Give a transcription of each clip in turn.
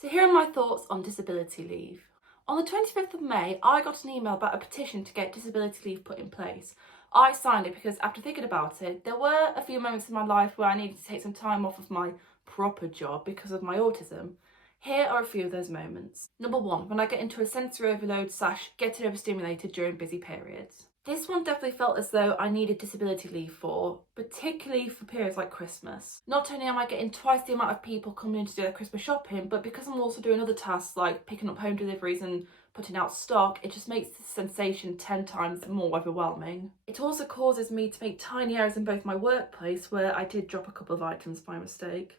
So here are my thoughts on disability leave. On the 25th of May, I got an email about a petition to get disability leave put in place. I signed it because after thinking about it, there were a few moments in my life where I needed to take some time off of my proper job because of my autism. Here are a few of those moments. Number one, when I get into a sensory overload / getting overstimulated during busy periods. This one definitely felt as though I needed disability leave for, particularly for periods like Christmas. Not only am I getting twice the amount of people coming in to do their Christmas shopping, but because I'm also doing other tasks like picking up home deliveries and putting out stock, it just makes the sensation 10 times more overwhelming. It also causes me to make tiny errors in both my workplace, where I did drop a couple of items by mistake,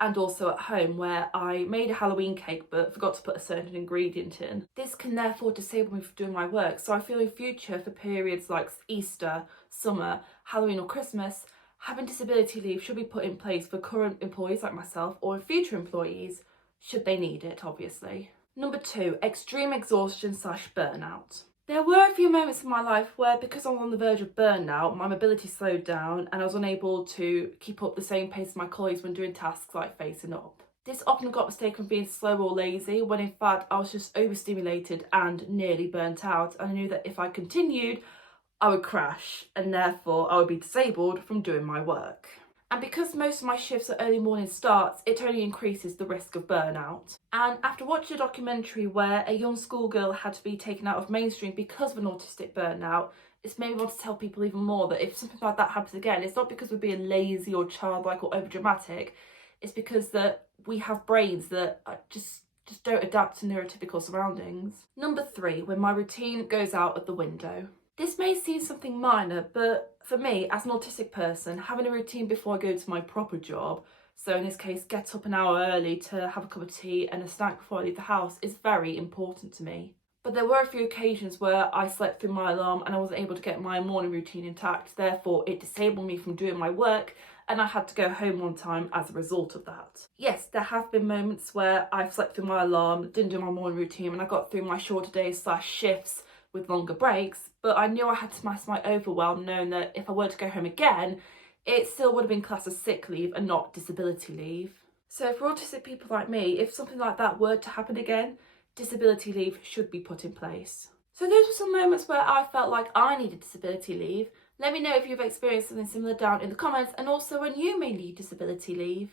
and also at home where I made a Halloween cake but forgot to put a certain ingredient in. This can therefore disable me from doing my work, so I feel in future for periods like Easter, summer, Halloween or Christmas, having disability leave should be put in place for current employees like myself or future employees should they need it, obviously. Number two, extreme exhaustion / burnout. There were a few moments in my life where, because I was on the verge of burnout, my mobility slowed down and I was unable to keep up the same pace as my colleagues when doing tasks like facing up. This often got mistaken for being slow or lazy, when in fact I was just overstimulated and nearly burnt out, and I knew that if I continued, I would crash and therefore I would be disabled from doing my work. And because most of my shifts are early morning starts, it only increases the risk of burnout. And after watching a documentary where a young schoolgirl had to be taken out of mainstream because of an autistic burnout, it's made me want to tell people even more that if something like that happens again, it's not because we're being lazy or childlike or overdramatic, it's because that we have brains that are just don't adapt to neurotypical surroundings. Number three, when my routine goes out of the window. This may seem something minor, but for me, as an autistic person, having a routine before I go to my proper job, so in this case, get up an hour early to have a cup of tea and a snack before I leave the house, is very important to me. But there were a few occasions where I slept through my alarm and I wasn't able to get my morning routine intact, therefore it disabled me from doing my work and I had to go home on time as a result of that. Yes, there have been moments where I've slept through my alarm, didn't do my morning routine, and I got through my shorter days / shifts with longer breaks, but I knew I had to mask my overwhelm, knowing that if I were to go home again, it still would have been classed as sick leave and not disability leave. So for autistic people like me, if something like that were to happen again, disability leave should be put in place. So those were some moments where I felt like I needed disability leave. Let me know if you've experienced something similar down in the comments, and also when you may need disability leave.